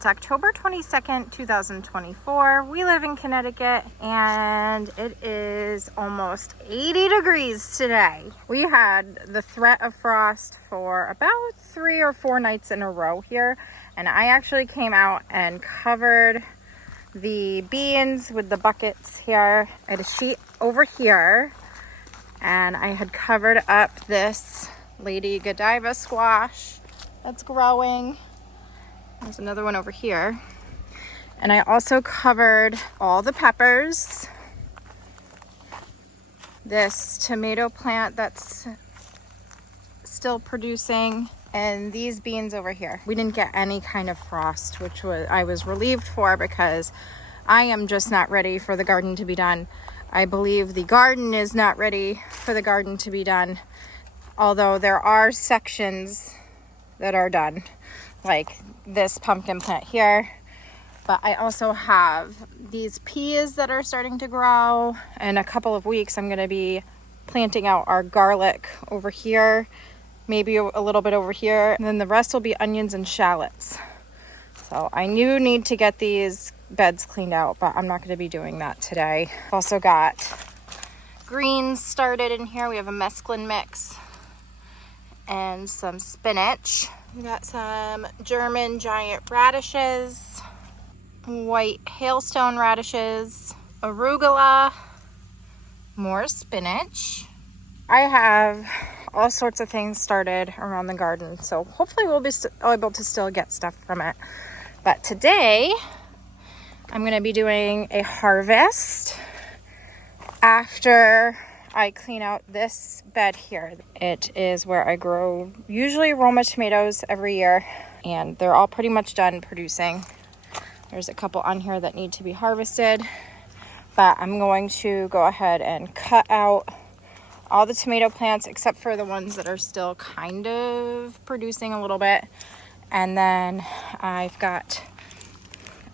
It's October 22nd, 2024. We live in Connecticut and it is almost 80 degrees today. We had the threat of frost for about 3 or 4 nights in a row here, and I actually came out and covered the beans with the buckets here. I had a sheet over here and I had covered up this Lady Godiva squash that's growing. There's another one over here. And I also covered all the peppers. This tomato plant that's still producing, and these beans over here. We didn't get any kind of frost, which I was relieved for, because I am just not ready for the garden to be done. I believe the garden is not ready for the garden to be done, although there are sections that are done, like this pumpkin plant here. But I also have these peas that are starting to grow. In a couple of weeks, I'm gonna be planting out our garlic over here, maybe a little bit over here, and then the rest will be onions and shallots. So I need to get these beds cleaned out, but I'm not gonna be doing that today. Also got greens started in here. We have a mesclun mix and some spinach. We got some German giant radishes, white hailstone radishes, arugula, more spinach. I have all sorts of things started around the garden, so hopefully we'll be able to still get stuff from it. But today I'm going to be doing a harvest after I clean out this bed here. It is where I grow usually Roma tomatoes every year, and they're all pretty much done producing. There's a couple on here that need to be harvested, but I'm going to go ahead and cut out all the tomato plants except for the ones that are still kind of producing a little bit. And then I've got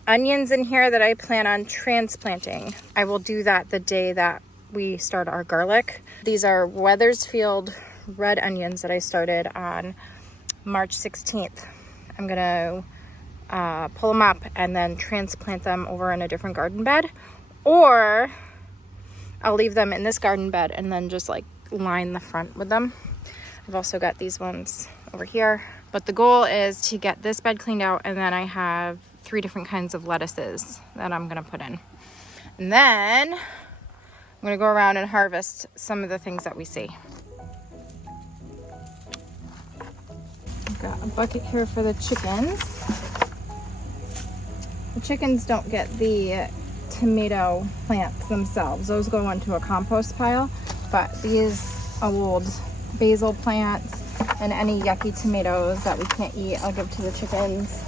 onions in here that I plan on transplanting. I will do that the day that we start our garlic. These are Wethersfield red onions that I started on March 16th. I'm gonna pull them up and then transplant them over in a different garden bed, or I'll leave them in this garden bed and then just like line the front with them. I've also got these ones over here, but the goal is to get this bed cleaned out, and then I have 3 different kinds of lettuces that I'm gonna put in. And then I'm gonna go around and harvest some of the things that we see. I've got a bucket here for the chickens. The chickens don't get the tomato plants themselves. Those go into a compost pile, but these old basil plants and any yucky tomatoes that we can't eat, I'll give to the chickens.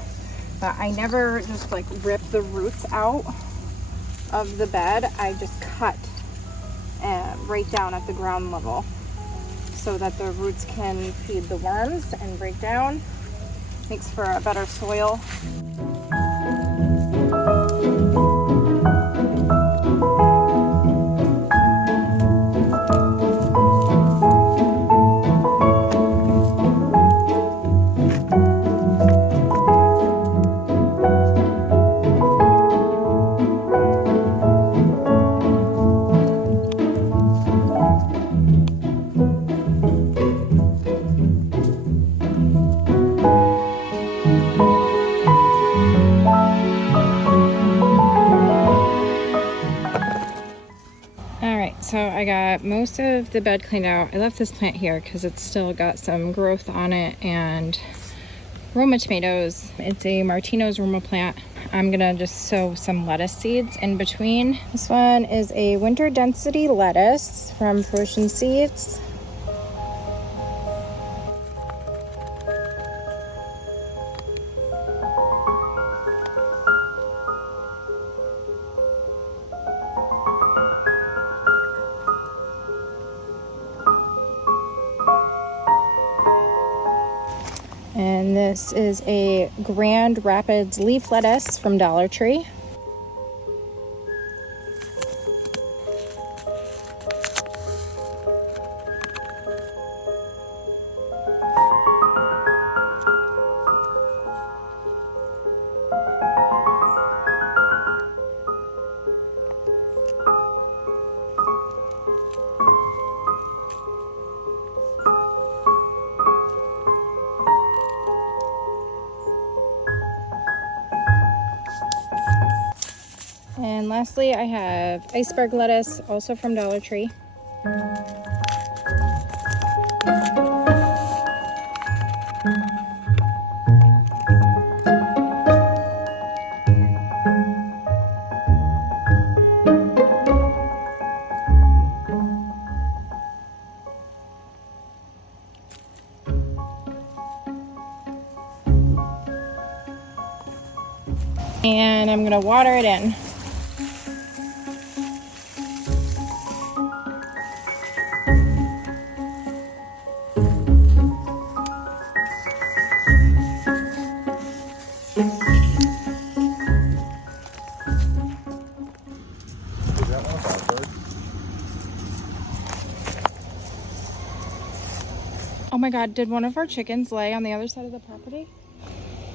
But I never just like rip the roots out of the bed. I just cut right down at the ground level so that the roots can feed the worms and break down. Makes for a better soil. So I got most of the bed cleaned out. I left this plant here because it's still got some growth on it and Roma tomatoes. It's a Martino's Roma plant. I'm gonna just sow some lettuce seeds in between. This one is a winter density lettuce from Fruition seeds. And this is a Grand Rapids leaf lettuce from Dollar Tree. And lastly, I have iceberg lettuce, also from Dollar Tree. And I'm gonna water it in. Oh my God, did one of our chickens lay on the other side of the property?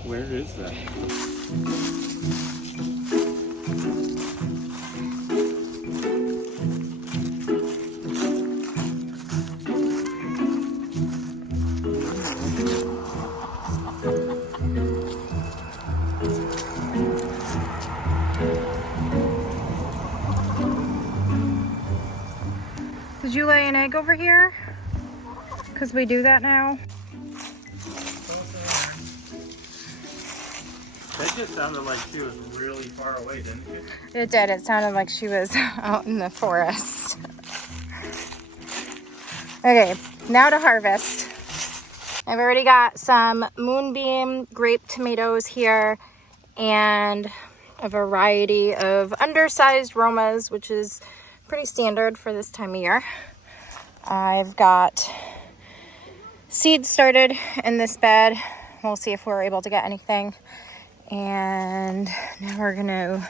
Where is that? Did you lay an egg over here? Because we do that now. That just sounded like she was really far away, didn't it? It did. It sounded like she was out in the forest. Okay, now to harvest. I've already got some Moonbeam grape tomatoes here and a variety of undersized Romas, which is pretty standard for this time of year. I've got seeds started in this bed. We'll see if we're able to get anything. And now we're gonna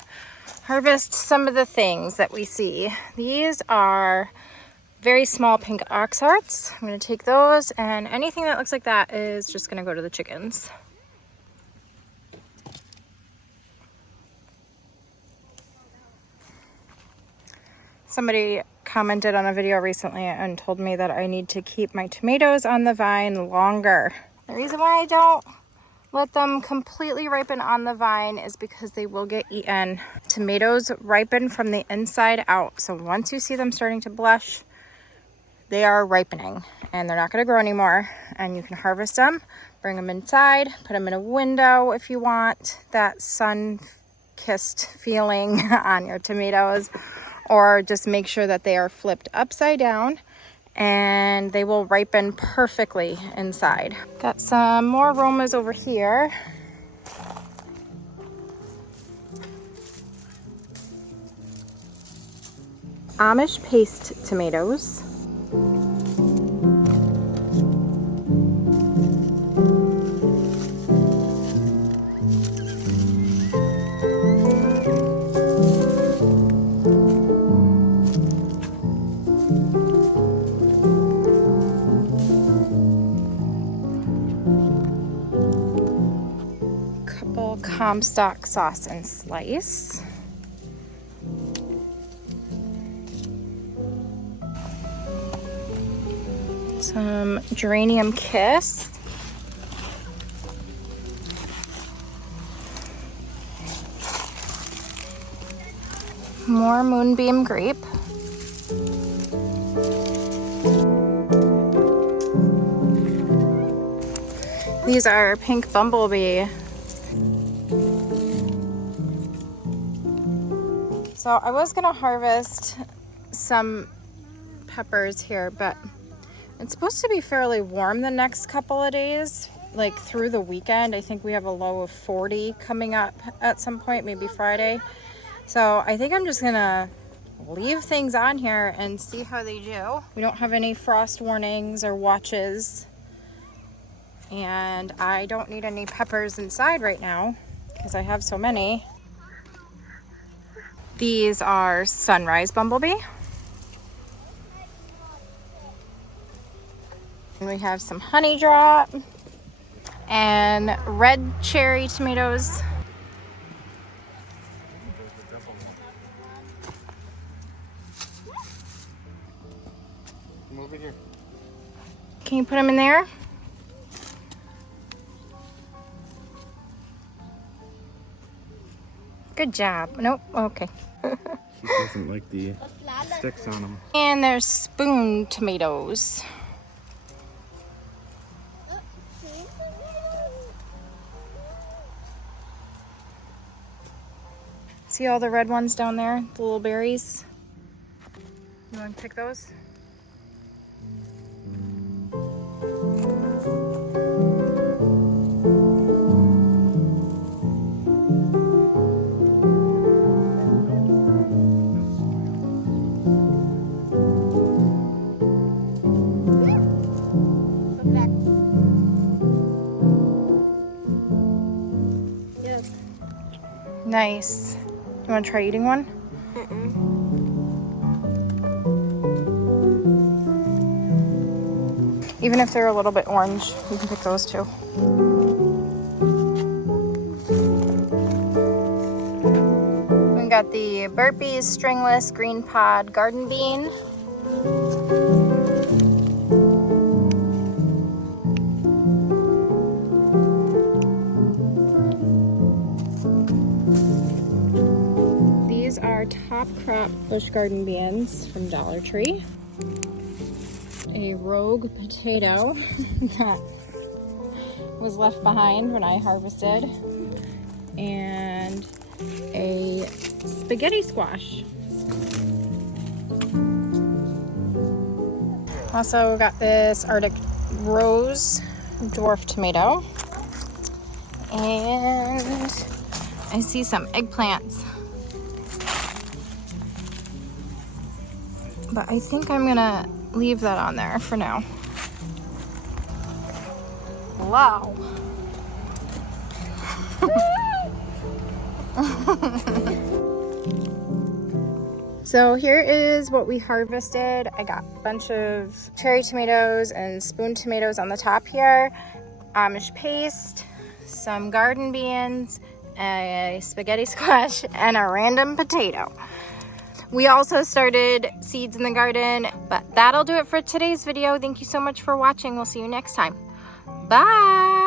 harvest some of the things that we see. These are very small pink Oxhearts. I'm gonna take those, and anything that looks like that is just gonna go to the chickens. Somebody commented on a video recently and told me that I need to keep my tomatoes on the vine longer. The reason why I don't let them completely ripen on the vine is because they will get eaten. Tomatoes ripen from the inside out. So once you see them starting to blush, they are ripening and they're not gonna grow anymore. And you can harvest them, bring them inside, put them in a window if you want that sun-kissed feeling on your tomatoes, or just make sure that they are flipped upside down and they will ripen perfectly inside. Got some more Romas over here. Amish paste tomatoes. Comstock sauce and slice. Some Geranium Kiss. More Moonbeam Grape. These are pink Bumblebee. So I was gonna harvest some peppers here, but it's supposed to be fairly warm the next couple of days, like through the weekend. I think we have a low of 40 coming up at some point, maybe Friday. So I think I'm just gonna leave things on here and see how they do. We don't have any frost warnings or watches, and I don't need any peppers inside right now because I have so many. These are Sunrise Bumblebee. And we have some Honey Drop and red cherry tomatoes. Come over here. Can you put them in there? Good Good job. Nope. Okay. She doesn't like the sticks on them. And there's spoon tomatoes. See all the red ones down there? The little berries? You want to pick those? Nice. You want to try eating one? Even if they're a little bit orange, you can pick those too. We got the Burpee's stringless green pod garden bean. These are top crop bush garden beans from Dollar Tree. A rogue potato that was left behind when I harvested, and a spaghetti squash. Also got this Arctic Rose dwarf tomato, and I see some eggplants. But I think I'm gonna leave that on there for now. Wow. So here is what we harvested. I got a bunch of cherry tomatoes and spoon tomatoes on the top here, Amish paste, some garden beans, a spaghetti squash, and a random potato. We also started seeds in the garden, but that'll do it for today's video. Thank you so much for watching. We'll see you next time. Bye!